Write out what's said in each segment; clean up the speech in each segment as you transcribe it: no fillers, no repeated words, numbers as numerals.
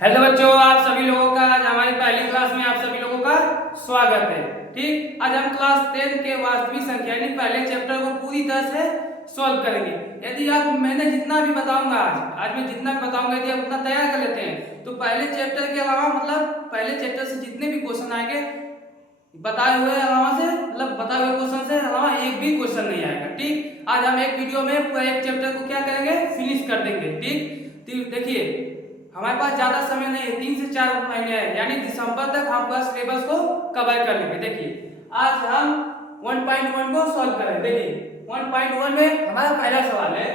Hello बच्चों, आप सभी लोगों का आज हमारी पहली क्लास में आप सभी लोगों का स्वागत है। ठीक, आज हम क्लास 10 के वास्तविक संख्या यानी पहले चैप्टर को पूरी तरह से सॉल्व करेंगे। यदि आप मैंने जितना भी बताऊंगा आज मैं जितना भी बताऊंगा यदि आप उतना तैयार कर लेते हैं तो पहले चैप्टर के अलावा पहले चैप्टर से जितने भी क्वेश्चन आएंगे बताए हुए अलावा से बताए हुए क्वेश्चन से अलावा एक भी क्वेश्चन नहीं आएगा। ठीक, आज हम एक वीडियो में पूरा एक चैप्टर को क्या करेंगे, फिनिश कर देंगे। ठीक, देखिए हमारे पास ज्यादा समय नहीं है, 3 से 4 महीने है, यानी दिसंबर तक हम पूरा सिलेबस को कवर कर लेंगे। देखिए आज हम 1.1 को सॉल्व करें। देखिए 1.1 में हमारा पहला सवाल है,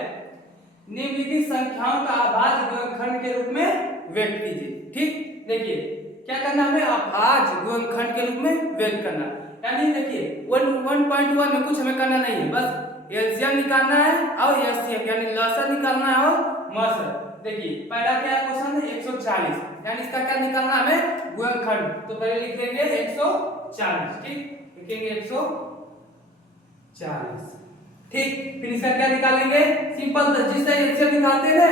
निम्नलिखित संख्याओं का अभाज्य गुणनखंड के रूप में व्यक्त कीजिए। ठीक, देखिए क्या करना हमें, अभाज्य गुणनखंड के रूप में व्यक्त करना। यानी देखिए 1.1 में कुछ हमें करना नहीं है, बस एलसीएम निकालना है और एचसीएफ यानी लसाअ निकालना है और मसअ। देखिए पहला क्या है क्वेश्चन है 140, यानी इसका क्या निकालना है हमें, गुणनखंड। तो पहले लिख देंगे 140। ठीक, लिखेंगे 140। ठीक, फिर इसका क्या निकालेंगे, सिंपल जिस तरह एलसीएम निकालते हैं ना,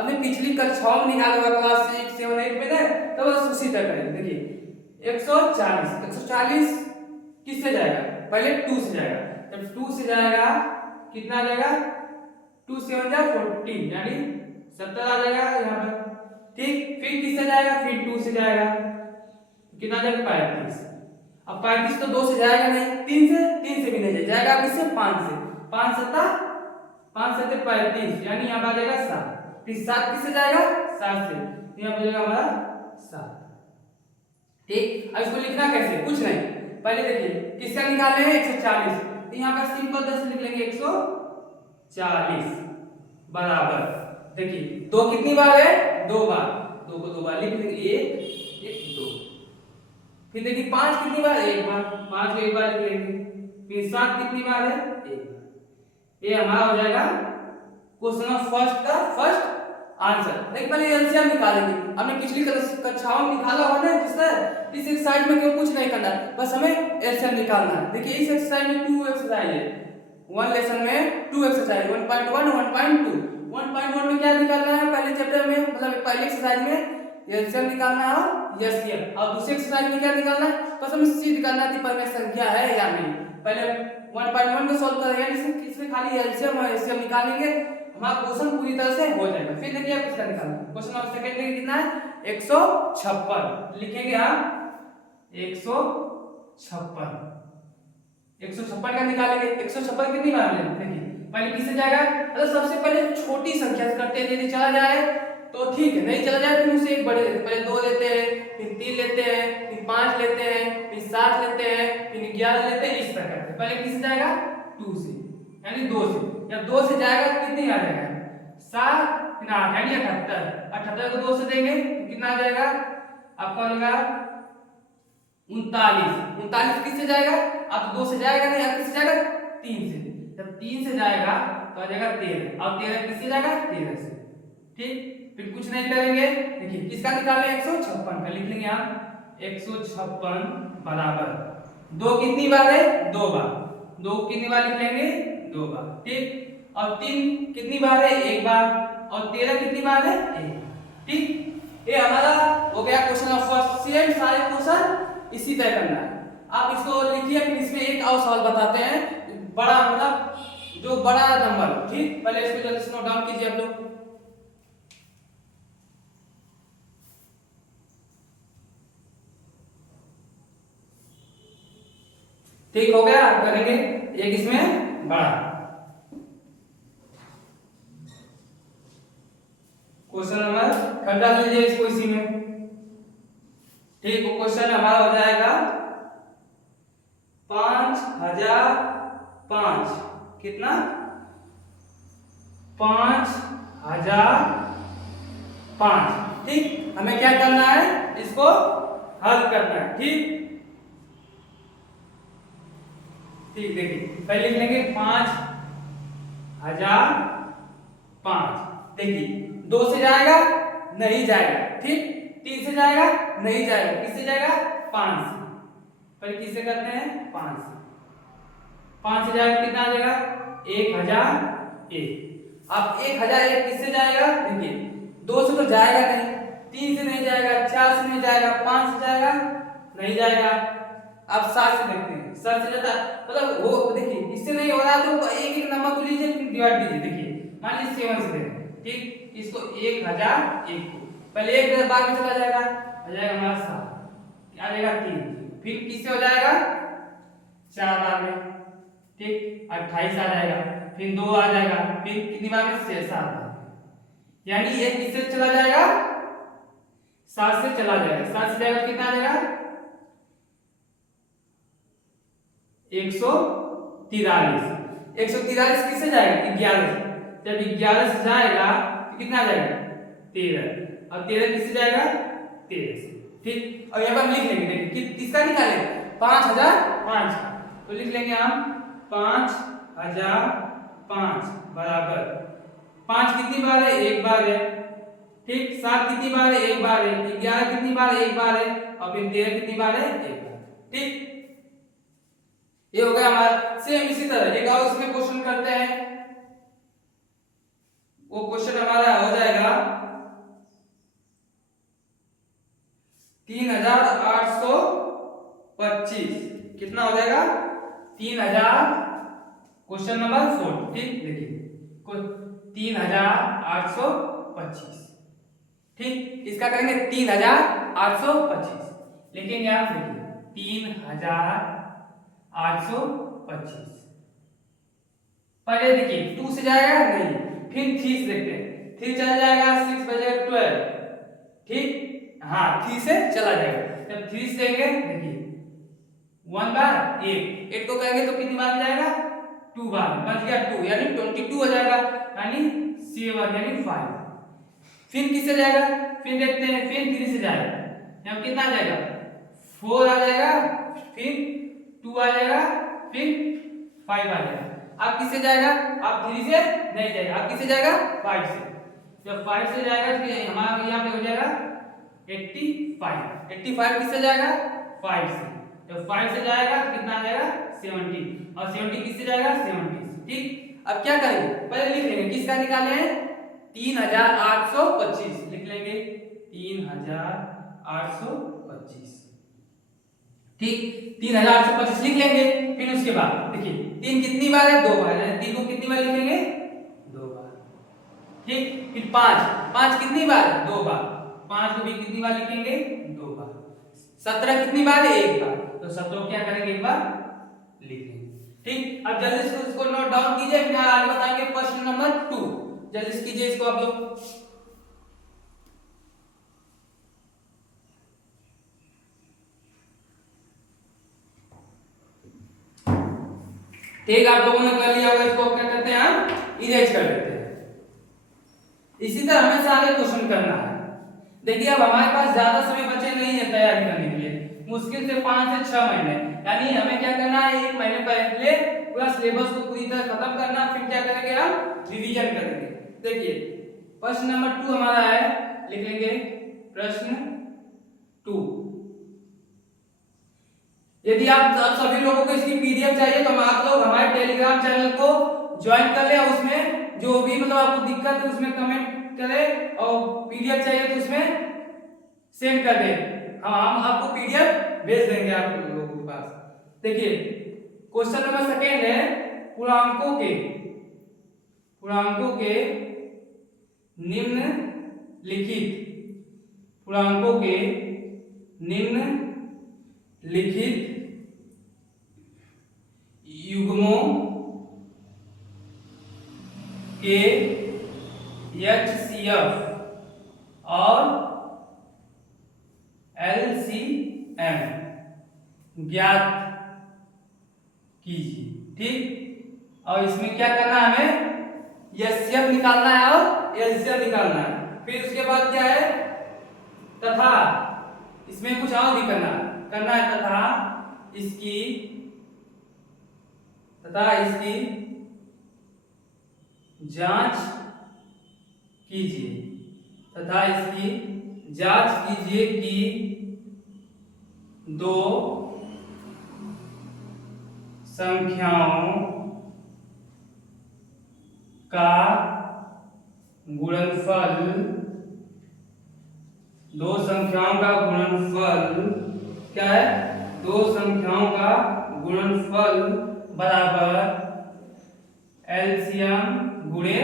अपने पिछली कक्षाओं में निकाला हुआ क्लास 6, 7, 8 में ना, तो बस उसी तरह करेंगे। देखिए 140 किससे जाएगा, पहले 2 से जाएगा। जब 2 से जाएगा कितना आ जाएगा, 2 7 जा 14 यानी 70 आ जाएगा यहाँ पर। ठीक, फिर किससे जाएगा, फिर 2 से जाएगा, कितना जाएगा 35। अब 35 तो 2 से जाएगा नहीं, 3 से भी नहीं जाएगा, किससे 5 से, 5 7 35 यानी यहाँ पर आ जाएगा 7। फिर 7 किससे जाएगा, 7 से, यहाँ पर जाएगा हमारा 7। ठीक, अब इसको लिखना कैसे, कुछ नहीं, पहले देखिए किसका निकालना है 140, तो यहाँ पर सिंपल 10 लिख लेंगे 140 बराबर। देखिए 2 कितनी बार है, 2 बार, 2 को 2 बार लिख लेंगे, 1 2। फिर देखिए 5 कितनी बार, 1 बार, 5 को 1 बार लिख लेंगे। फिर 7 कितनी बार है, 1 बार। ये हमारा हो जाएगा क्वेश्चन ऑफ फर्स्ट का फर्स्ट आंसर। लेकिन पहले एलसीएम निकालेंगे। हमने पिछली कक्षाओं में निकाला हुआ ना, जिस तरह इस एक्सरसाइज में क्यों कुछ नहीं करना है, बस हमें एलसीएम निकालना है। देखिए इस एक्सरसाइज में 2 एक्सरसाइज है, वन लेसन में 2 एक्सरसाइज, 1.1 1.2। 1.1 में क्या निकालना है, पहले चैप्टर में पहले एक्सरसाइज में एलसीएम निकालना है और एचसीएफ, और दूसरे एक्सरसाइज में क्या निकालना है, बस हमें सीध निकालना है कि परिमेय संख्या है या नहीं। पहले 1.1 को सॉल्व करेंगे, इसमें खाली एलसीएम और एचसीएफ निकालेंगे, हमारा क्वेश्चन पूरी तरह से हो जाएगा। फिर देखिए आप इसका निकालना, क्वेश्चन नंबर सेकंड में कितना है 156 लिखेंगे हम 156 का निकालेंगे। 156 कितनी बार है, देखिए पहले किससे जाएगा, मतलब सबसे पहले छोटी संख्या से करते हैं, यदि चला जाए तो ठीक है, नहीं चला जाए तो उसे एक बड़े लेते हैं, पहले 2 लेते हैं, फिर 3 लेते हैं, फिर 5 लेते हैं, फिर 7 लेते हैं, फिर 11 लेते हैं, इस तरह करते हैं। पहले किससे जाएगा, 2 से यानी 2 से, जब 2 से जाएगा तो कितनी आ जाएगा 7 फिर 8 यानी 78 को 2 से देंगे तो कितना आ जाएगा आपका, हो जाएगा 39 किससे जाएगा, अब 2 से जाएगा नहीं, अब किससे जाएगा 3 से, जब 3 से जाएगा तो आ जाएगा 13, और 13 किससे जाएगा 13 से। ठीक, फिर कुछ नहीं करेंगे, देखिए किसका निकालें 156 का, लिख लेंगे हम 156 बराबर 2 कितनी बार है, 2 बार, 2 कितनी बार लिख लेंगे 2 बार। ठीक, और 3 कितनी बार है, 1 बार, और 13 कितनी बार है 1। ठीक, ये हमारा हो गया क्वेश्चन ऑफ फर्स्ट। सेम सारे क्वेश्चन इसी तरह करना है। आप इसको लिखिए, फिर इसमें एक और सवाल बताते हैं, बड़ा जो बड़ा नंबर। ठीक, पहले इसको जल्दी से नोट डाउन कीजिए आप लोग। ठीक हो गया, करेंगे एक इसमें बड़ा क्वेश्चन नंबर, खट डाल लीजिए इसको इसी में। ठीक, वो क्वेश्चन हमारा हो जाएगा 5005, कितना 5005। ठीक, हमें क्या करना है, इसको हल करना है। ठीक, देखिए पहले लिख लेंगे 5005। देखिए 2 से जाएगा नहीं जाएगा, ठीक, 3 से जाएगा नहीं जाएगा, किससे जाएगा 5 से, पहले किससे करते हैं 5 से, 5 से जाएगा कितना आ जाएगा 1001। अब 1001 किससे जाएगा, देखिए 2 से तो जाएगा नहीं, 3 से नहीं जाएगा, 4 से नहीं जाएगा, 5 से जाएगा नहीं जाएगा। अब 7 से देखते हैं, 7 से जाता मतलब वो देखिए इससे नहीं हो रहा तो एक एक नंबर को लीजिए फिर डिवाइड कीजिए। देखिए मान लीजिए 7 से देखते हैं, ठीक, इसको 1001 को पहले एक बार में चला जाएगा, हो जाएगा हमारा 7, क्या आ जाएगा 3, फिर किससे हो जाएगा 4 बार में, ठीक 28 आ जाएगा, फिर 2 आ जाएगा, फिर कितनी बार में 7 बार में, यानी ये किससे चला जाएगा 7 से चला जाएगा। 7 से जाएगा कितना आ जाएगा 143। 143 किससे जाएगा 11 से, जब 11 से जाएगा तो कितना आ जाएगा 13, और 13 किससे जाएगा 13 से, ठीक। और यहाँ पर हम लिख लेंगे, देखिए किसका निकाले 5005 का, तो लिख लेंगे हम 5005 बराबर 5 कितनी बार है, एक बार है, ठीक। 7 कितनी बार है, एक बार है। 11 कितनी बार है, एक बार है, और फिर 13 कितनी बार है, एक बार, ठीक। ये हो गया हमारा। सेम इसी तरह एक और इसमें क्वेश्चन करते हैं, वो क्वेश्चन हमारा हो जाएगा 3825, कितना हो जाएगा 3000, क्वेश्चन नंबर 4, ठीक। देखिए 3825, ठीक, इसका करेंगे 3825, लिखेंगे आप, देखिए 3825, पहले देखिए 2 से जाएगा नहीं, फिर 3 से देखते हैं, 3 चला जाएगा, 6 बजेगा 12, ठीक, हाँ 3 से चला जाएगा, जब 3 से देंगे देखिए 1 बार 1 को कहेंगे तो कितनी बार जाएगा 2 बार, बच गया 2, यानी 22 हो जाएगा, यानी 7 यानी 5। फिर किससे जाएगा, फिर देखते हैं, फिर 3 से जाएगा, यहाँ कितना आ जाएगा 4 आ जाएगा, फिर 2 आ जाएगा, फिर 5 आ जाएगा। अब किससे जाएगा, अब 3 से नहीं जाएगा, अब किससे जाएगा 5 से, जब 5 से जाएगा तो हमारा यहाँ पे हो जाएगा 85 किससे जाएगा 5 से, जब 5 से जाएगा तो कितना आ जाएगा 70, और 70 किससे जाएगा 70, ठीक। अब क्या करेंगे, पहले लिख लेंगे किसका निकाले हैं 3825, लिख लेंगे 3825, ठीक, 3825 लिख लेंगे। फिर उसके बाद देखिए 3 कितनी बार है 2 बार, यानी 3 को कितनी बार लिखेंगे 2 बार, ठीक। फिर 5 कितनी बार 2 बार, 5 को भी कितनी बार लिखेंगे 2 बार। 17 कितनी बार है 1 बार, तो 17 क्या करेंगे 1 बार लिखेंगे, ठीक। अब जल्दी से इसको नोट डाउन कीजिए, फिर आगे बताएंगे प्रश्न नंबर 2, जल्दी से कीजिए इसको आप लोग। ठीक, आप लोगों ने कर लिया होगा, इसको क्या करते हैं हम इरेज कर देते हैं। इसी तरह हमें सारे क्वेश्चन करना है। देखिए अब हमारे पास ज्यादा समय बचे नहीं है तैयारी करने के लिए, मुश्किल से 5 से 6 महीने, यानी हमें क्या करना है 1 महीने पहले पूरा सिलेबस को पूरी तरह खत्म करना, फिर क्या करेंगे हम रिवीजन करेंगे। देखिए प्रश्न नंबर 2 हमारा है, लिख लेंगे प्रश्न 2। यदि आप सभी लोगों को इसकी पीडीएफ चाहिए तो आप लोग हमारे टेलीग्राम चैनल को ज्वाइन कर ले, उसमें जो भी मतलब आपको दिक्कत है उसमें कमेंट करें, और पीडीएफ चाहिए तो उसमें सेंड कर दें, हम आपको पीडीएफ भेज देंगे आप लोगों के पास। देखिए क्वेश्चन नंबर 2 है पूर्णांकों के निम्नलिखित युग्मों के HCF और LCM ज्ञात कीजिए, ठीक। और इसमें क्या करना है, हमें HCF निकालना है और LCM निकालना है। फिर उसके बाद क्या है, तथा इसमें कुछ और भी करना है, तथा इसकी जांच कीजिए कि दो संख्याओं का गुणनफल दो संख्याओं का गुणनफल क्या है, दो संख्याओं का गुणनफल बराबर एलसीएम गुणे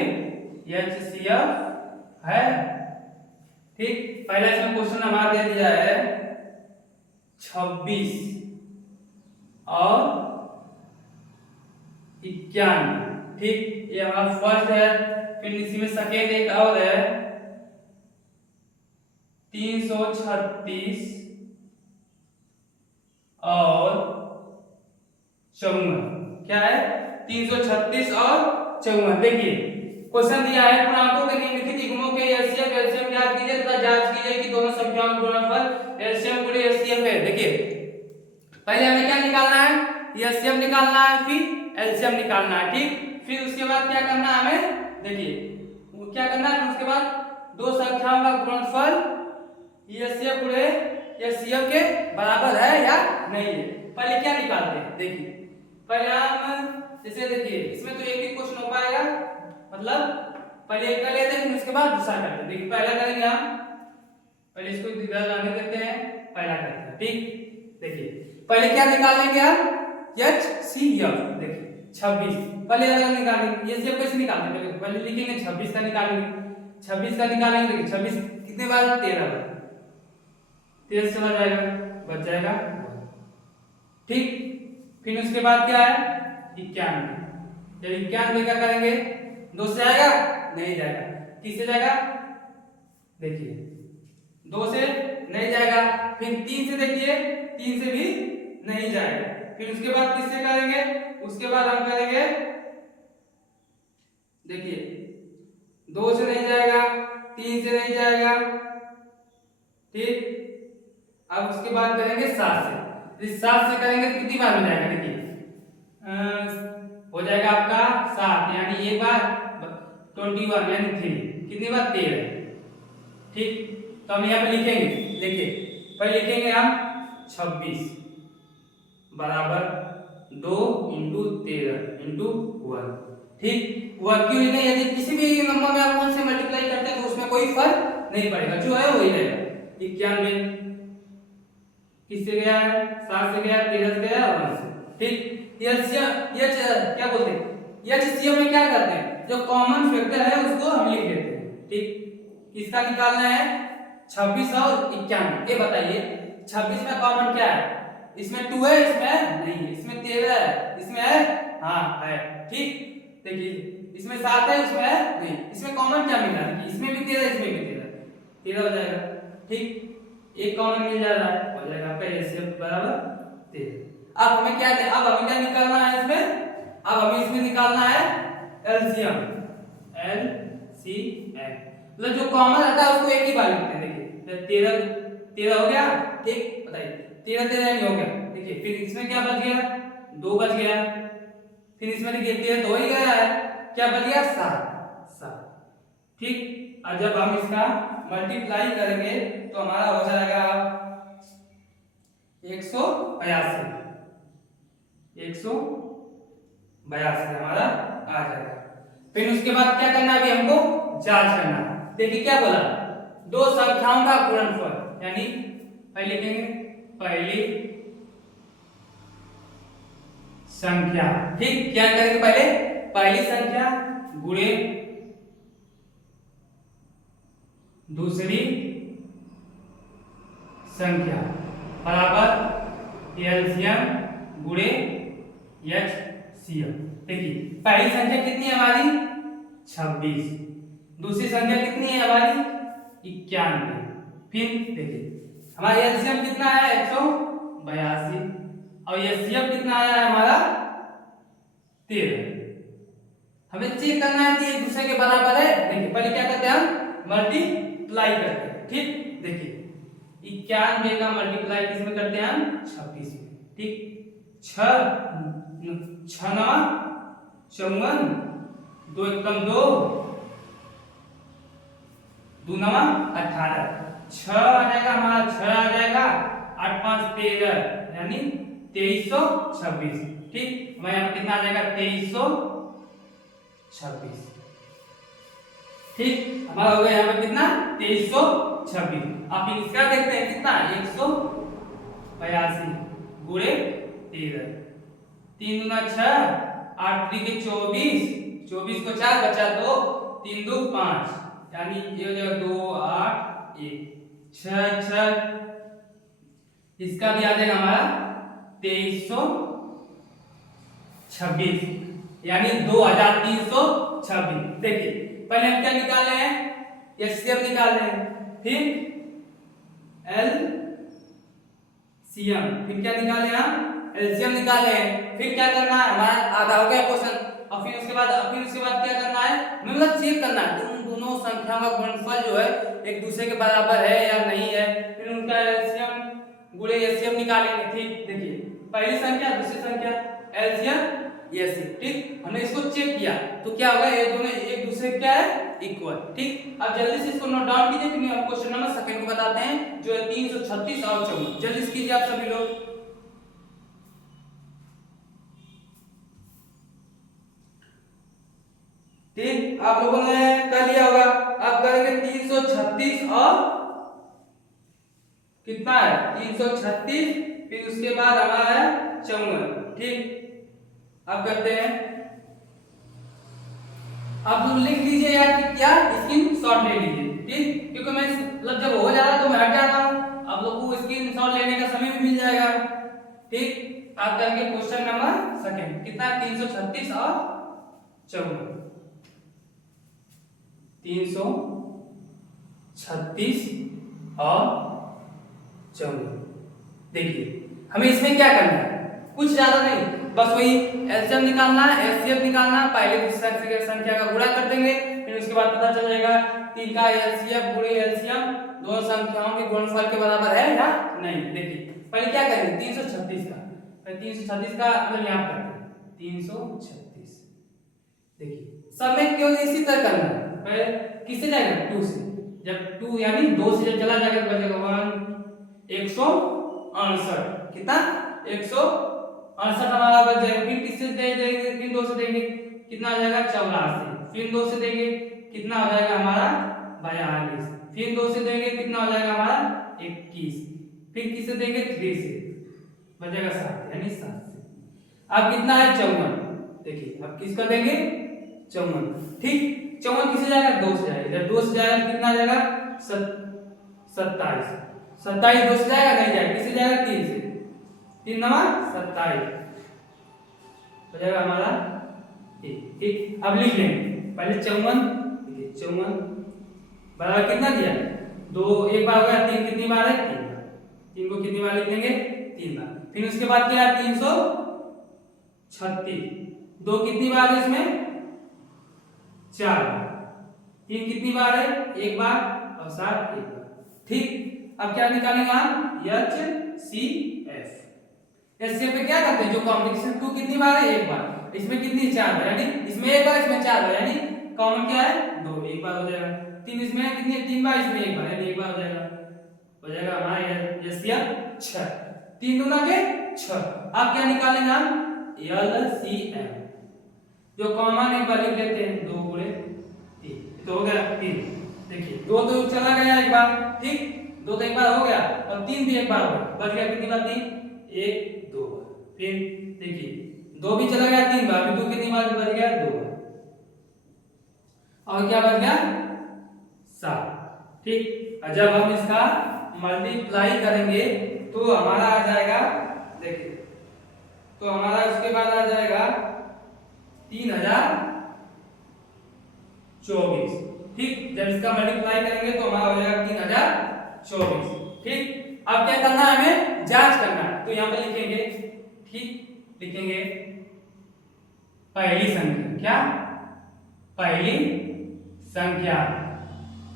एचसीएफ है। ठीक, पहला इसमें क्वेश्चन हमारा दे दिया है 26 और 91। ठीक, ये हमारा फर्स्ट है। फिर इसी में सेकेंड एक और है 336 और 54। क्या है, 336 और 54। देखिए क्वेश्चन दिया है पूर्णांकों के निम्नलिखित युग्मों के एलसीएम ज्ञात कीजिए तथा जांच कीजिए कि दोनों संख्याओं का गुणनफल एलसीएम गुणे एचसीएफ है। देखिए पहले हमें क्या निकालना है, एलसीएम निकालना है, फिर एलसीएम निकालना है। ठीक, फिर उसके बाद क्या करना है हमें, देखिए वो क्या करना है, उसके बाद दो संख्याओं का गुणनफल एलसीएम गुणे एचसीएफ के बराबर है या नहीं है। पहले क्या निकालते हैं, देखिए पहले हम जैसे देखिए इसमें तो एक ही क्वेश्चन हो पाएगा, मतलब पहले एक कर लेते हैं फिर उसके बाद दूसरा करते हैं। देखिए पहला करेंगे हम, पहले इसको इधर लाने देते हैं, पहला करते हैं। ठीक, देखिए पहले क्या निकाल लेंगे हम, एचसीएफ। देखिए 26 पहले अलग निकालेंगे, एचसीएफ कैसे निकालते हैं, पहले लिखेंगे 26 का निकालेंगे, 26 का निकालेंगे। देखिए 26 कितने बार, 13 बार, 13 से बच जाएगा। ठीक, फिर उसके बाद क्या है 91। जब 91 का करेंगे 2 से आएगा, नहीं जाएगा, किससे जाएगा, देखिए 2 से नहीं जाएगा। फिर 3 से, देखिए 3 से भी नहीं जाएगा। फिर उसके बाद किससे करेंगे, उसके बाद हम करेंगे, देखिए 2 से नहीं जाएगा, 3 से नहीं जाएगा। ठीक, अब उसके बाद करेंगे 7 से। इस 7 से करेंगे तो कितनी बार हो जाएगा, देखिए हो जाएगा आपका 7, यानी एक बार 21 यानी 3, कितनी बार 13। ठीक, तो हम यहाँ पे लिखेंगे, देखिए पहले लिखेंगे हम 26 बराबर 2 इंटू 13 इंटू 1। ठीक, 1 क्यों लिखें, यदि किसी भी नंबर में आप 1 से मल्टीप्लाई करते हैं तो उसमें कोई फर्क नहीं पड़ेगा, जो है वही रहेगा। 91 किससे गया है, 7 से गया, 13 से गया, 1 से। ठीक, ये क्या बोलते हैं, एचसीएफ में क्या करते हैं, जो कॉमन फैक्टर है उसको हम लिख देते हैं। ठीक, किसका निकालना है, 26 और 91। ये बताइए 26 में कॉमन क्या है, इसमें 2 है, इसमें नहीं है, इसमें 13 है, इसमें है, हाँ है। ठीक, देखिए इसमें 7 है, इसमें है नहीं, इसमें कॉमन क्या मिला, देखिए इसमें भी 13, इसमें भी 13 हो जाएगा। ठीक, एक कॉमन मिल जा रहा है, हो जाएगा आपका एलसीएम बराबर 13। अब हमें क्या है, अब हमें क्या निकालना है इसमें, अब हमें इसमें निकालना है एलसीएम, एलसीएम मतलब जो कॉमन आता है उसको एक ही बार लिखते हैं। देखिए 13 हो गया। ठीक, बताइए 13 नहीं हो गया, देखिए फिर इसमें क्या बच गया, 2 बच गया। फिर इसमें देखिए 13 तो हो ही गया है, क्या बच गया, 7। ठीक, और जब हम इसका मल्टीप्लाई करेंगे तो हमारा हो जाएगा 182 हमारा आ जाएगा। फिर उसके बाद क्या करना है, अभी हमको जांच करना है। देखिए क्या बोला, दो संख्याओं का गुणनफल, यानी पहले लिखेंगे पहली संख्या। ठीक, क्या करेंगे, पहले पहली संख्या गुणे दूसरी संख्या बराबर एलसीएम गुणे एचसीएफ। देखिए पहली संख्या कितनी है हमारी, 26, दूसरी संख्या कितनी है हमारी, 91। फिर देखिए हमारा एलसीएम कितना है, 182, और एचसीएफ कितना आया है हमारा, 13। हमें चेक करना है कि एक दूसरे के बराबर है। देखिए पहले क्या करते हैं, हम मल्टीप्लाई करते हैं। ठीक, देखिए 91 का मल्टीप्लाई किसमें करते हैं हम, 26 में। ठीक, 6 9 54, 2 एकम 2, 2 9 18, 6 आ जाएगा हमारा, 6 आ जाएगा, 8 5 13 यानी 2326। ठीक, हमारे यहाँ कितना आ जाएगा, 2326। ठीक, हमारा हो गया यहाँ पे कितना 2326। आप इसका देखते हैं कितना 182 गुणे 13, 3 दूना 6, 8 3 के 24, 24 को 4 बचा 2, 3 2 5, यानी ये हो जाएगा 2 8 1 6 6, इसका भी आ जाएगा हमारा 2326, यानी 2326। देखिए पहले हम क्या निकाले हैं, एचसीएम निकाले हैं, फिर एलसीएम, फिर क्या निकाले हम एलसीएम निकाले हैं, फिर क्या करना है हमारा आधा हो गया क्वेश्चन। और फिर उसके बाद क्या करना है, मतलब चेक करना है उन दोनों संख्याओं का गुणनफल जो है एक दूसरे के बराबर है या नहीं है, फिर उनका एलसीएम गुणे एलसीएम निकालेंगे। ठीक, देखिए पहली संख्या दूसरी संख्या एलसीएम एलसीएम, ठीक, हमने इसको चेक किया तो क्या होगा, ये दोनों एक दूसरे क्या है इक्वल। ठीक, अब जल्दी से इसको नोट डाउन कीजिए, फिर हम क्वेश्चन नंबर सेकंड को बताते हैं जो है 336 और 54। जल्दी से कीजिए आप सभी लोग। ठीक, आप लोगों ने कर लिया होगा। अब करेंगे 336 और कितना है 336, फिर उसके बाद हमारा है 54। ठीक, अब करते हैं, आप लोग लिख लीजिए यार कि क्या स्क्रीनशॉट ले लीजिए। ठीक, क्योंकि मैं मतलब जब हो जा रहा है तो मैं हट जा रहा हूं, आप लोग को स्क्रीनशॉट लेने का समय भी मिल जाएगा। ठीक, आप करेंगे क्वेश्चन नंबर सेकंड, कितना 336 और 54, 336 और 54। देखिए हमें इसमें क्या करना है, कुछ ज्यादा नहीं, बस वही एलसीएम निकालना है, एचसीएफ निकालना है, पहले दूसरी संख्या का गुणा कर देंगे, फिर उसके बाद पता चल जाएगा 3 का एलसीएफ गुणे एलसीएम दोनों संख्याओं के गुणनफल के बराबर है या नहीं। देखिए पहले क्या करेंगे 336 का, पहले 336 का मतलब यहां करते हैं 336। देखिए सब में क्यों इसी तरह करना है, पहले किससे जाएगा 2 से, जब 2 यानी 2 से जब चला जाएगा तो बचेगा 168, कितना 168 हमारा बच जाएगा। फिर किससे देंगे, फिर 2 से देंगे कितना आ जाएगा 84, फिर 2 से देंगे कितना हो जाएगा हमारा 42, फिर 2 से देंगे कितना हो जाएगा हमारा 21, फिर किससे देंगे 3 से बचेगा 7, यानी 7 से। अब कितना है 54, देखिए अब किसका देंगे 54। ठीक, 54 किससे जाएगा 2 से जाएगा, जब 2 से जाएगा कितना आ जाएगा 27, 27 2 से जाएगा नहीं जाएगा, किससे जाएगा 3 से, 3 नवा 27 हो जाएगा हमारा 1। ठीक, अब लिख लेंगे पहले 54, देखिए 54 बराबर कितना दिया 2, एक बार हो गया, 3 कितनी बार है 3 बार, 3 को कितनी बार लिख लेंगे 3 बार। फिर उसके बाद क्या है 336, 2 कितनी बार है इसमें 4 बार, 3 कितनी बार है 1 बार और 7 1 बार। ठीक, अब क्या निकालेंगे हम एचसीएफ, एचसीएफ पे क्या करते हैं जो कॉम्बिनेशन 2 कितनी बार है 1 बार, इसमें कितनी 4 बार, यानी इसमें 1 बार इसमें 4 बार, यानी कॉमन क्या है 2, 1 बार हो जाएगा। 3 इसमें कितनी 3 बार, इसमें 1 बार, यानी 1 बार हो जाएगा हमारा एचसीएफ 6, 3 दूना के 6। अब क्या निकालेंगे हम एलसीएम, जो कॉमन एक बार लिख लेते हैं 2 गुणे 3, तो हो गया 3। देखिए 2 तो चला गया एक बार, ठीक, 2 तो एक बार हो गया और 3 भी एक बार हो गया, बच गया कितनी बार 3 1 2 बार। फिर देखिए 2 भी चला गया 3 बार, फिर 2 कितनी बार बच गया 2 बार, और क्या बच गया 7। ठीक, और जब हम इसका मल्टीप्लाई करेंगे तो हमारा आ जाएगा, देखिए तो हमारा उसके बाद आ जाएगा 3024। ठीक, जब इसका मल्टीप्लाई करेंगे तो हमारा हो जाएगा 3024। ठीक, अब क्या करना है हमें जांच करना है, तो यहां पे लिखेंगे, ठीक, लिखेंगे पहली संख्या, क्या पहली संख्या,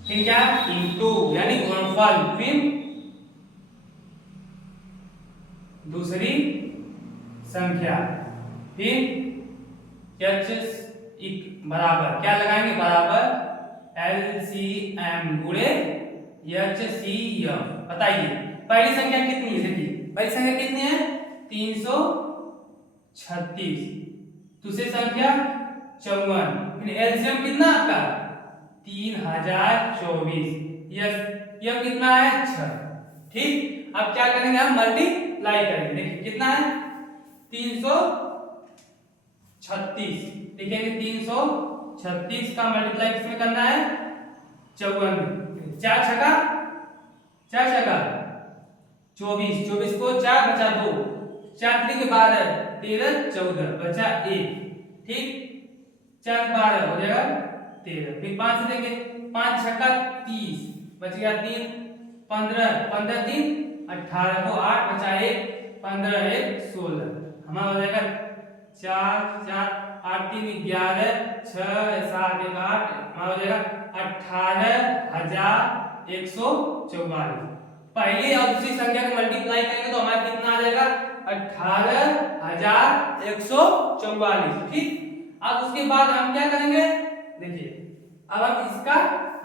फिर क्या इनटू यानी गुणनफल, फिर दूसरी संख्या, फिर एच बराबर क्या लगाएंगे बराबर एलसीएम गुणे एचसीएफ। बताइए पहली संख्या कितनी है, देखिए पहली संख्या कितनी है 336, दूसरी संख्या 54, फिर एलसीएम कितना आपका 3024। यस, यह कितना है 6। ठीक, अब क्या करेंगे हम मल्टीप्लाई करेंगे। देखिए कितना है 336। लिखेंगे 336 का मल्टीप्लाई किसमें करना है 54। 4 छका 24, 24 को 4 बचा 2, 4 3 के 12, 13 14 बचा 1। ठीक, 4 12 हो जाएगा 13। फिर 5 से देंगे, 5 छक्का 30 बच गया 3, 15 15 3 18 को 8 बचा 1, 15 1 16 हमारा हो जाएगा 4 4 8 3 11 6 7 1 8 हमारा हो जाएगा 18,144। पहली और दूसरी संख्या को मल्टीप्लाई करेंगे तो हमारा कितना आ जाएगा 18,144। ठीक, अब उसके बाद हम क्या करेंगे, देखिए अब हम इसका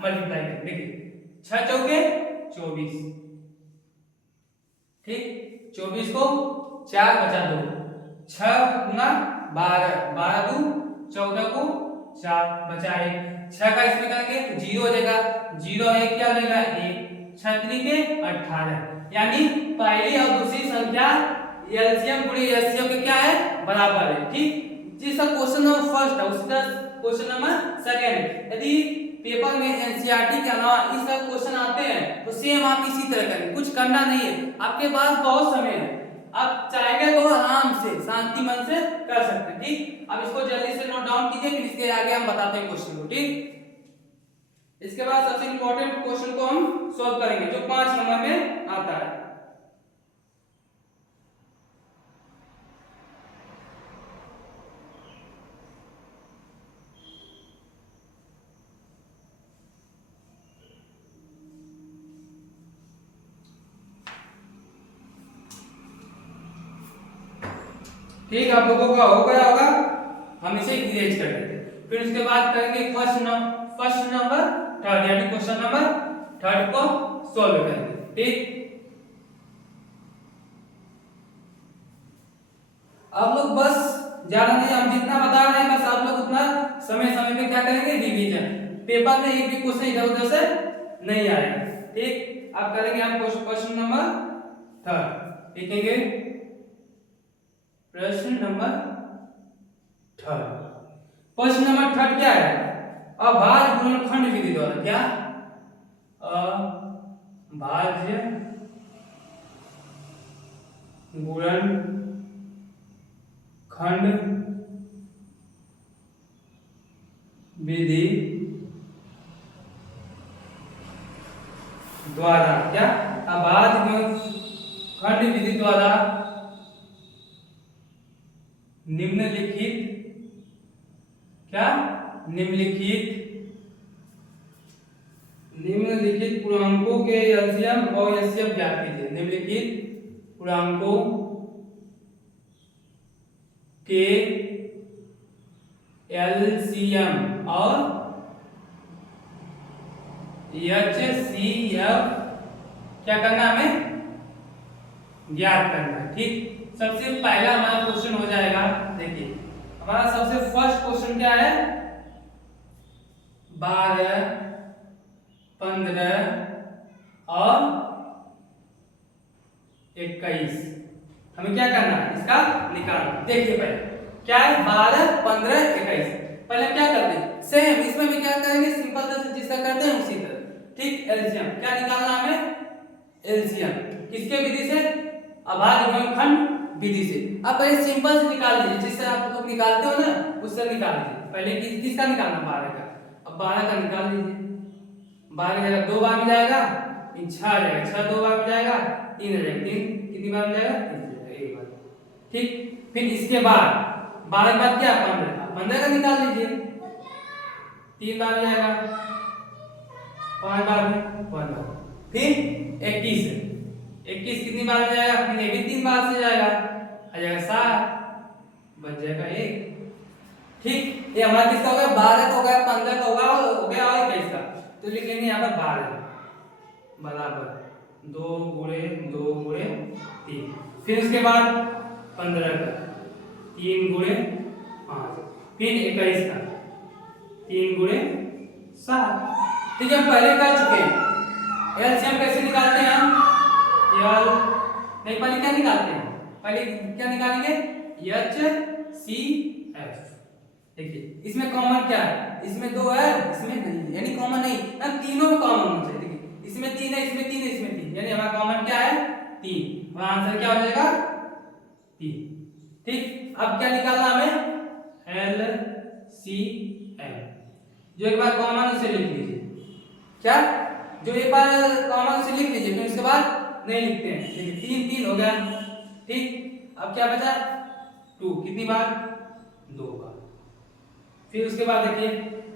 मल्टीप्लाई करेंगे। देखिए 6 चौके 24। ठीक, 24 को 4 बचा 2, 6 गुना 12, 12 2 14 को 4 बचा 1। 6 का इसमें करेंगे तो 0 हो जाएगा, 0 1 क्या हो जाएगा 1, 6 3 के 18। यानी पहली और दूसरी संख्या एलसीएम गुणे एलसीएम के क्या है बराबर है। ठीक, जिसका क्वेश्चन नंबर फर्स्ट है उसी तरह क्वेश्चन नंबर सेकंड। यदि पेपर में एनसीईआरटी के अलावा इस तरह क्वेश्चन आते हैं तो सेम आप इसी तरह करेंगे, कुछ करना नहीं है, आपके पास बहुत समय है, आप चाहेंगे तो आराम से शांति मन से कर सकते हैं। ठीक, अब इसको जल्दी से नोट डाउन कीजिए, फिर इसके आगे हम बताते हैं क्वेश्चन को। ठीक, इसके बाद सबसे इंपॉर्टेंट क्वेश्चन को हम सॉल्व करेंगे जो 5 नंबर में आता है। ठीक, आप लोगों का हो गया होगा, हम इसे इरेज कर देते हैं। फिर उसके बाद करेंगे फर्स्ट नंबर थर्ड, यानी क्वेश्चन नंबर थर्ड को सॉल्व करेंगे। ठीक, आप लोग बस ज्यादा नहीं, हम जितना बता रहे हैं बस आप लोग उतना समय समय पे क्या करेंगे रिवीजन, पेपर में एक भी क्वेश्चन इधर उधर से नहीं आएगा। ठीक, अब करेंगे हम क्वेश्चन नंबर थर्ड। लिखेंगे प्रश्न नंबर थर्ड। प्रश्न नंबर थर्ड क्या है, अभाज्य गुणनखंड विधि द्वारा, क्या अभाज्य गुणनखंड विधि द्वारा, क्या अभाज्य गुणनखंड विधि द्वारा निम्नलिखित, क्या निम्नलिखित पूर्णांकों के एलसीएम और एचसीएफ ज्ञात कीजिए। निम्नलिखित पूर्णांकों के एलसीएम और एचसीएफ क्या करना हमें ज्ञात करना है। ठीक, सबसे पहला हमारा क्वेश्चन हो जाएगा, देखिए हमारा सबसे फर्स्ट क्वेश्चन क्या है 12 15 और 21। हमें क्या करना है इसका निकालना। देखिए पहले क्या है 12 15 21, पहले क्या करते हैं सेम इसमें भी क्या करेंगे सिंपल तरह से जिसका करते हैं उसी तरह। ठीक, एलसीएम क्या निकालना हमें, एलसीएम किसके विधि से, अभाज्य गुणनखंड विधि से। अब पहले सिंपल से निकाल लीजिए, जिससे आप लोग निकालते हो ना उससे निकाल लीजिए। पहले किसका निकालना 12 का, अब 12 का निकाल लीजिए। 12 का 2 बार में जाएगा 6 आ जाएगा, 6 2 बार में जाएगा 3 आ जाएगा, 3 कितनी बार में जाएगा 3 जाएगा, एक बार। ठीक, फिर इसके बाद 12 के बाद क्या 15 का निकाल लीजिए, 3 बार में जाएगा, 5 बार में 1 बार। फिर 21 कितनी बार में जाएगा, फिर ये भी 3 बार से जाएगा, आ जाएगा 7 बच जाएगा 1। ठीक, ये हमारा किसका हो गया 12 का हो गया, 15 का हो गया और 21 का। तो लिखेंगे यहाँ पर 12 बराबर 2 गुणे 3। फिर उसके बाद 15 का 3 गुणे 5, फिर 21 का 3 गुणे 7। ठीक है, हम पहले कर चुके हैं। एलसीएम कैसे निकालते हैं हम? एल नहीं, पहले क्या निकालते हैं? पहले क्या निकालेंगे? HCF। देखिए इसमें कॉमन क्या है? इसमें 2 है, इसमें नहीं, यानी कॉमन नहीं, हम तीनों में कॉमन होना चाहिए। देखिए इसमें 3 है, इसमें 3 है, इसमें 3, यानी हमारा कॉमन क्या है? 3, और आंसर क्या हो जाएगा? 3। ठीक, अब क्या निकालना हमें? LCM। जो एक बार कॉमन उसे लिख लीजिए। क्या? जो एक बार कॉमन उसे लिख लीजिए, फिर उसके बाद नहीं लिखते हैं। देखिए 3 3 हो गया। ठीक, अब क्या बचा? 2, कितनी बार? 2 बार। फिर उसके बाद देखिए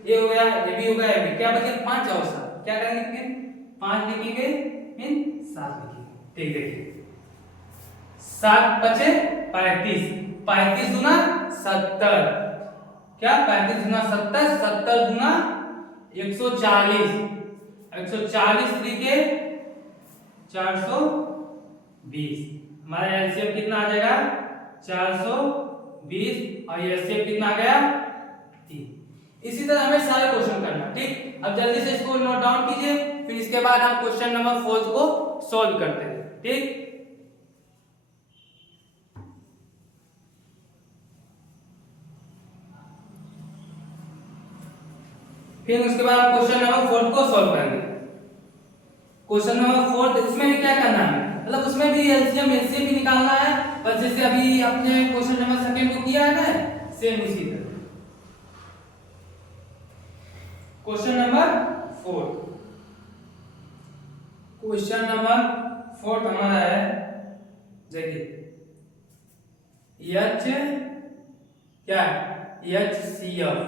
ये हो गया, ये भी हो गया, ये भी। क्या बचे? 5 और 7। क्या करेंगे फिर? 5 लिखेंगे, फिर 7 लिखेंगे। ठीक, देखिए 7 बचे 35, 35 दूना 70। क्या? 35 दूना 70, 70 दूना 140, 140 तरीके 420। हमारा एलसीएम कितना आ जाएगा? 420, और एलसीएम कितना आ गया? 3। इसी तरह हमें सारे क्वेश्चन करना। ठीक, अब जल्दी से इसको नोट डाउन कीजिए, फिर इसके बाद हम क्वेश्चन नंबर 4 को सॉल्व करते हैं। ठीक, फिर उसके बाद क्वेश्चन नंबर 4 को सॉल्व करेंगे। क्वेश्चन नंबर 4, उसमें भी क्या करना है? मतलब उसमें भी एलसीएम एलसीएम भी निकालना है, बस जैसे अभी आपने क्वेश्चन नंबर 2 को किया है ना, सेम उसी तरह। क्वेश्चन नंबर 4, क्वेश्चन नंबर 4 हमारा है, देखिए एच क्या? HCF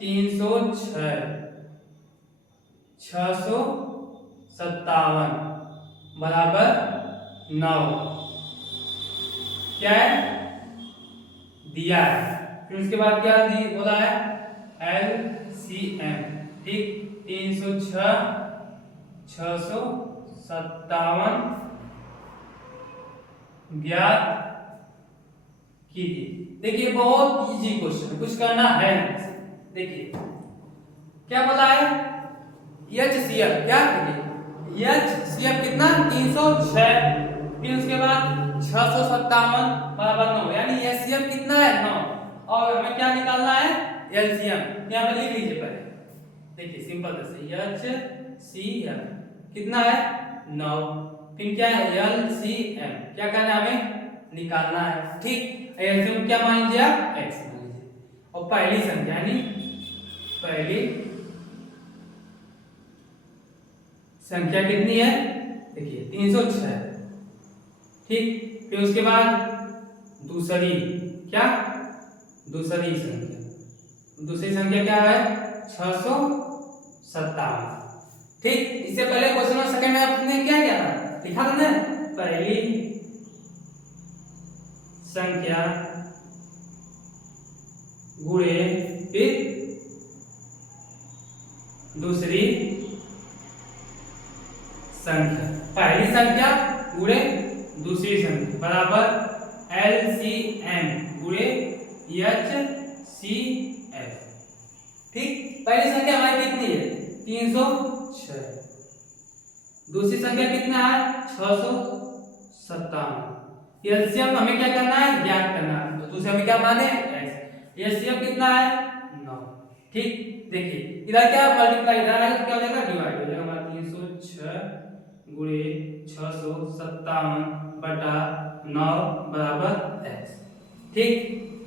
306 657 बराबर 9 क्या है? दिया है। फिर उसके बाद क्या बोला है? LCM। ठीक, 306 657 ज्ञात कीजिए। देखिए बहुत इजी क्वेश्चन है, कुछ करना है नहीं। देखिए क्या बोला है? HCF क्या? देखिए HCF कितना? 306, फिर उसके बाद 657 बराबर 9, यानी HCF कितना है? 9। और हमें क्या निकालना है? LCM। यहाँ पे लिख लीजिए पहले। देखिए सिंपल से HCF कितना है? 9। फिर क्या है? LCM क्या करना है? हमें निकालना है। ठीक, LCM क्या मान लीजिए आप? X मान लीजिए। और पहली संख्या यानी पहली संख्या कितनी है? देखिए 306। ठीक, फिर उसके बाद दूसरी क्या? दूसरी संख्या क्या है? 657। ठीक, इससे पहले क्वेश्चन नंबर 2 में आपने क्या किया था? लिखा था ना, पहली संख्या गुणे फिर दूसरी संख्या, पहली संख्या गुणे दूसरी संख्या बराबर LCM गुणे HCF। ठीक, पहली संख्या हमारी कितनी है? 306। दूसरी संख्या कितना है? 657। एलसीएम हमें क्या करना है? ज्ञात करना है। तो दूसरे हमें क्या माने? x। एलसीएम कितना है? 9। ठीक, देखिए इधर क्या मल्टीप्लाई, इधर आएगा तो क्या हो जाएगा? डिवाइड हो जाएगा। हमारा 306 गुणे 657 बटा 9 बराबर x। ठीक,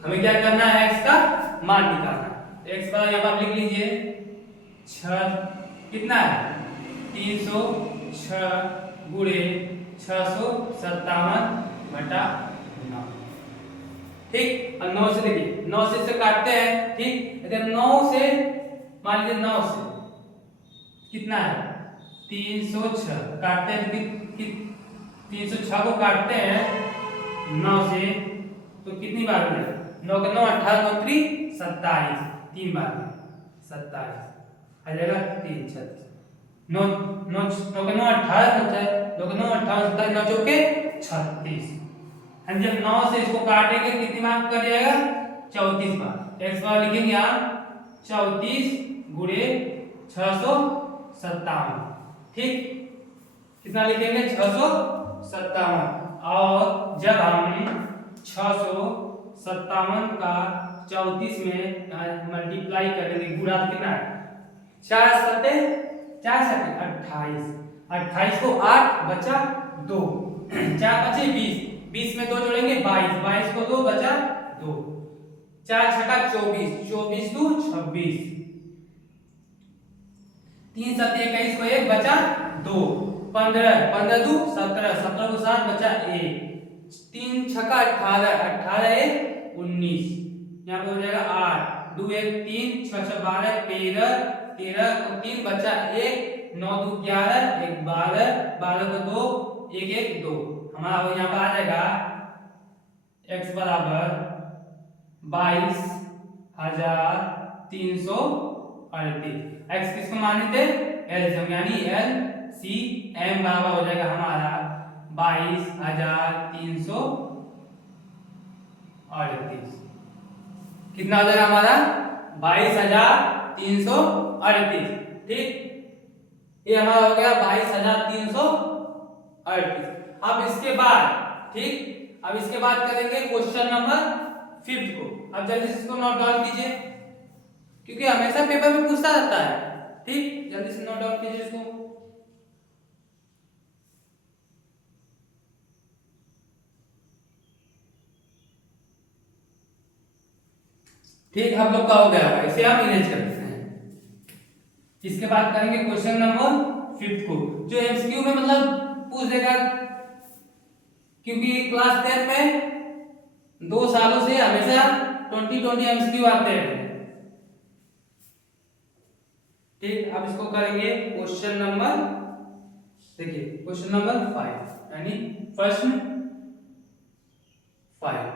हमें क्या करना है? x का मान निकालना है। x का यहाँ पर लिख लीजिए 6 कितना है? 306 गुणे 657 बटा 9। ठीक, अब 9 से देखिए 9 से इसे काटते हैं। ठीक, अगर 9 से मान लीजिए 9 से कितना है? 306 काटते हैं तो 306 को काटते हैं 9 से तो कितनी बार हो जाएगा? 9 का 9 18 9 3 27, 3 बार 27 आ जाएगा। 3 36 9 9 9 का 9 18 होता है, 9 का 9 18 होता है, 9 चौके 36। हम जब 9 से इसको काटेंगे कितनी बार कर जाएगा? 34 बार। x बार लिखेंगे आप 34 गुणे 657। ठीक, कितना लिखेंगे 657। और जब हम 657 का 34 में मल्टीप्लाई करेंगे, गुणा कितना है 4 सत्ते 28, 28 को 8 बचा 2, 4 बचे 20, 20 में 2 जोड़ेंगे 22, 22 को 2 बचा 2, 4 छठा 24, 24 2 26, 3 सत्ते 21 को 1 बचा 2, 15, 15 2 17, 17 को 7 बचा 1, 3 छक्का 18, 18 1 19, यहाँ पे हो जाएगा 8, 2 1 3, 6 6 12 13, 13 को 3 बचा 1, 9 2 11, 1 12, 12 को 2 1 1 2, हमारा यहाँ पर आ जाएगा x बराबर 22,338। x किसको माने थे एलसीएम, यानी एलसीएम बराबर हो जाएगा हमारा 22,338। कितना हो जाएगा हमारा 22,338। ठीक, ये हमारा हो गया 22,338। अब इसके बाद, ठीक, अब इसके बाद करेंगे क्वेश्चन नंबर 5 को। अब जल्दी से इसको नोट डाउन कीजिए, क्योंकि हमेशा पेपर में पूछता रहता है। ठीक, जल्दी से नोट डाउन कीजिए इसको। ठीक, हम लोग का हो गया है, इसे हम इरेज करते हैं। इसके बाद करेंगे क्वेश्चन नंबर 5 को, जो एमसीक्यू में मतलब पूछ देगा, क्योंकि क्लास 10 में 2 सालों से हमेशा 20 एमसीक्यू आते हैं। ठीक, अब इसको करेंगे क्वेश्चन नंबर, देखिए क्वेश्चन नंबर 5, यानी प्रश्न 5।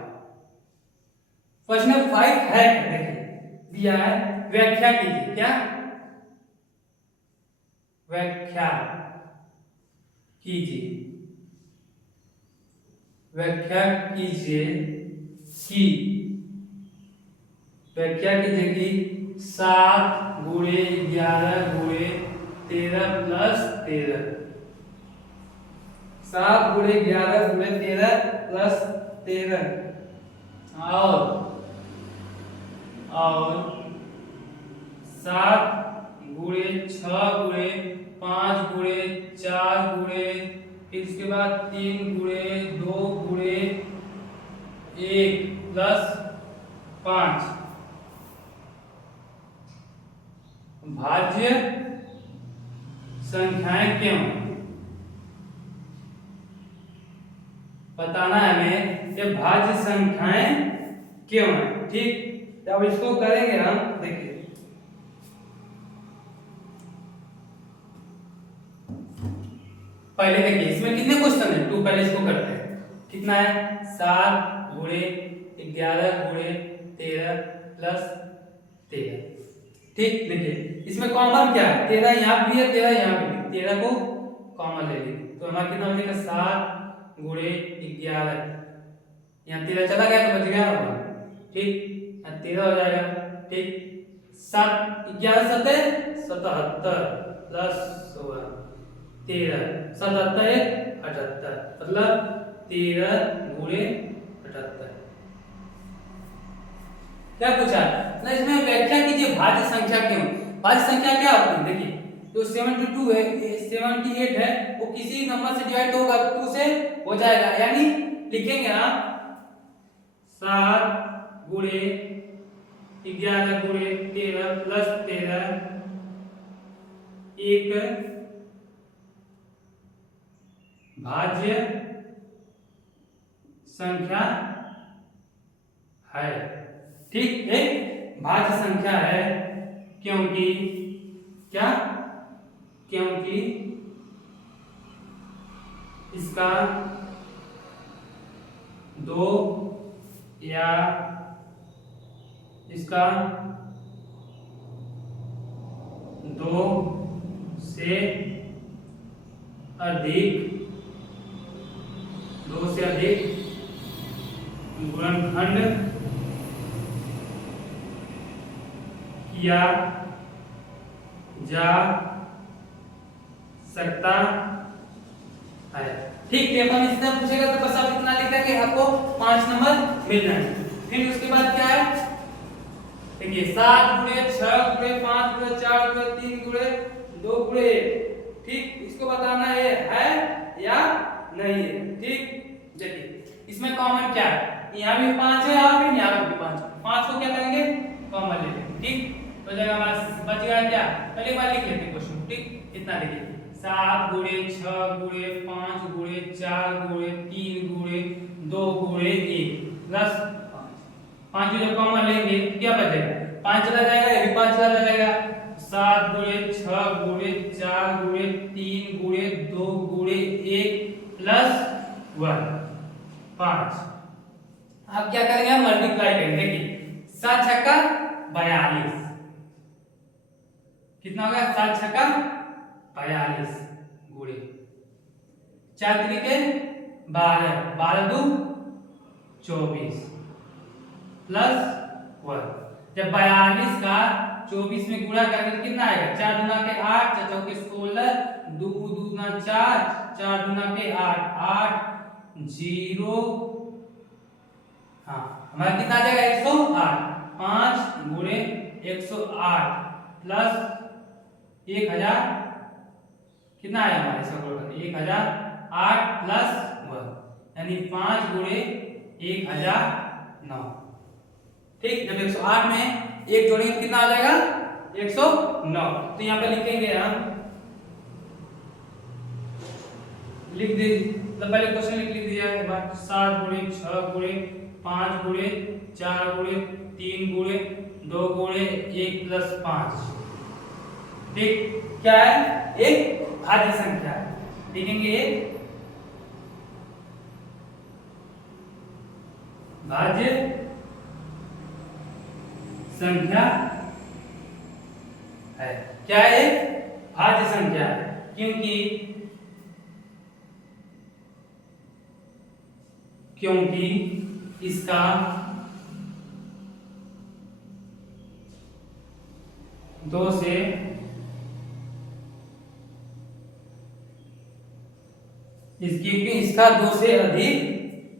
प्रश्न 5 है, देखिए दिया है, व्याख्या कीजिए। क्या व्याख्या कीजिए, व्याख्या कीजिए कि, व्याख्या कीजिए कि 7 गुणे 11 गुणे 13 प्लस 13, 7 गुणे 11 गुणे 13 प्लस 13, और 7 गुणे 6 गुणे 5 गुणे 4 गुणे, फिर इसके बाद 3 गुणे 2 गुणे 1 प्लस 5, भाज्य संख्याएं क्यों, बताना है हमें ये भाज्य संख्याएं क्यों है। ठीक, जब इसको करेंगे हम, देखिए पहले देखिए इसमें कितने क्वेश्चन है, 2, पहले इसको करते हैं। कितना है 7 गुणे 11 गुणे 13 प्लस 13। ठीक, देखिए इसमें कॉमन क्या है, 13 यहाँ भी है 13 यहाँ भी, 13 को कॉमन ले लीजिए, तो हमारा कितना हो जाएगा 7 गुणे 11, यहाँ 13 चला गया तो बच गया होगा। ठीक, 13 हो जाएगा। ठीक, 7 11 सत्ते 77 प्लस 16 13, 77 1 78, मतलब 13 गुणे 78। क्या पूछा, मतलब इसमें व्याख्या कीजिए भाज्य संख्या क्यों। भाज्य संख्या क्या होती है, देखिए जो 72 है 78 है, वो किसी नंबर से डिवाइड होगा 2 से हो जाएगा, यानी लिखेंगे आप 7 गुणे 11 गुणे 13 प्लस 13 एक भाज्य संख्या है। ठीक, एक भाज्य संख्या है, क्योंकि क्या, क्योंकि इसका 2 या इसका 2 से अधिक गुणनखंड किया जा सकता है। ठीक, पेपर में जितना पूछेगा तो बस आप इतना लिख देंगे, आपको 5 नंबर मिल जाएंगे। फिर उसके बाद क्या है, देखिए 7 गुणे 6 गुणे 5 गुणे 4 गुणे 3 गुणे 2 गुणे 1। ठीक, इसको बताना है या नहीं है। ठीक, देखिए इसमें कॉमन क्या है, यहाँ भी 5 है और फिर यहाँ भी 5। 5 को क्या करेंगे, कॉमन ले लेंगे। ठीक, तो जगह हमारा बच गया क्या, पहले बार लिख लेते हैं क्वेश्चन। ठीक, इतना लिखिए 7 गुणे 6 गुणे 5 गुणे 4 गुणे 3 गुणे 2 गुणे 1 प्लस 5 जब कॉमन लेंगे क्या बचेगा, 5 चला जाएगा, ये भी 5 चला जाएगा। 7 गुणे 6 गुणे 4 गुणे 3 गुणे 2 गुणे 1 प्लस 1 5। अब क्या करेंगे, हम मल्टीप्लाई करेंगे। देखिए 7 छक्का 42, कितना हो गया, 7 छक्का 42 गुणे 4 तरीके 12, 12 2 24 प्लस 1। जब 42 का 24 में गुणा करेंगे तो कितना आएगा, 4 दूना के 8, 4 चौके 16, 2 दूना 4, 4 दूना के 8, 8 0, हाँ हमारा कितना आ जाएगा 108। 5 गुणे 108 प्लस 1000, कितना आया हमारा इसका गुणा 1008 प्लस 1, यानी 5 गुणे 1009। ठीक, जब 108 में 1 जोड़ेंगे तो कितना आ जाएगा 109। तो यहाँ पे लिखेंगे हम, लिख दे तो पहले क्वेश्चन लिख दिया है 7 गुणे 6 गुणे 5 गुणे 4 गुणे 3 गुणे 2 गुणे 1 प्लस 5। ठीक, क्या है, एक भाज्य संख्या है। लिखेंगे एक भाज्य संख्या है। क्या है, एक भाज्य संख्या है, क्योंकि इसका दो से इसका 2 से अधिक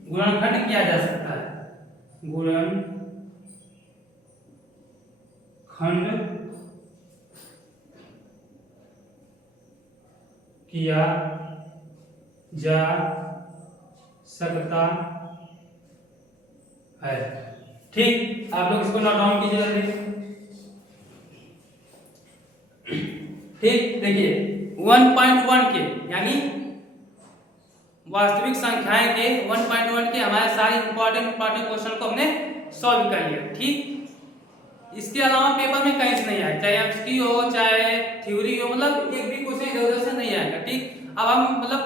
गुणनखंड किया जा सकता है। गुणनखंड किया जा सकता है। ठीक, आप लोग इसको नोट डाउन कीजिए। ठीक, देखिए 1.1 के यानी वास्तविक संख्याएं के 1.1 के हमारे सारे इंपॉर्टेंट क्वेश्चन को हमने सॉल्व कर लिया। ठीक, इसके अलावा पेपर में कहीं से नहीं आएगा, चाहे एमसीक्यू हो चाहे थ्योरी हो, मतलब एक भी क्वेश्चन इधर उधर से नहीं आएगा। ठीक, अब हम मतलब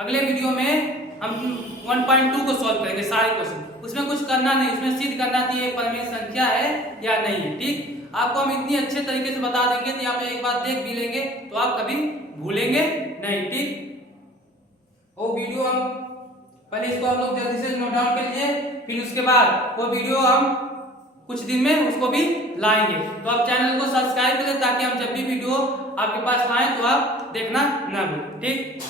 अगले वीडियो में हम 1.2 को सॉल्व करेंगे सारे क्वेश्चन। उसमें कुछ करना नहीं, उसमें सिद्ध करना कि ये परिमेय संख्या है या नहीं है। ठीक, आपको हम इतनी अच्छे तरीके से बता देंगे कि आप एक बार देख भी लेंगे तो आप कभी भूलेंगे नहीं। ठीक, वो वीडियो हम पहले इसको आप लोग जल्दी से नोट डाउन कर लीजिए, फिर उसके बाद वो वीडियो हम कुछ दिन में उसको भी लाएंगे। तो आप चैनल को सब्सक्राइब करें ताकि हम जब भी वीडियो आपके पास आए तो आप देखना ना भूलें। ठीक।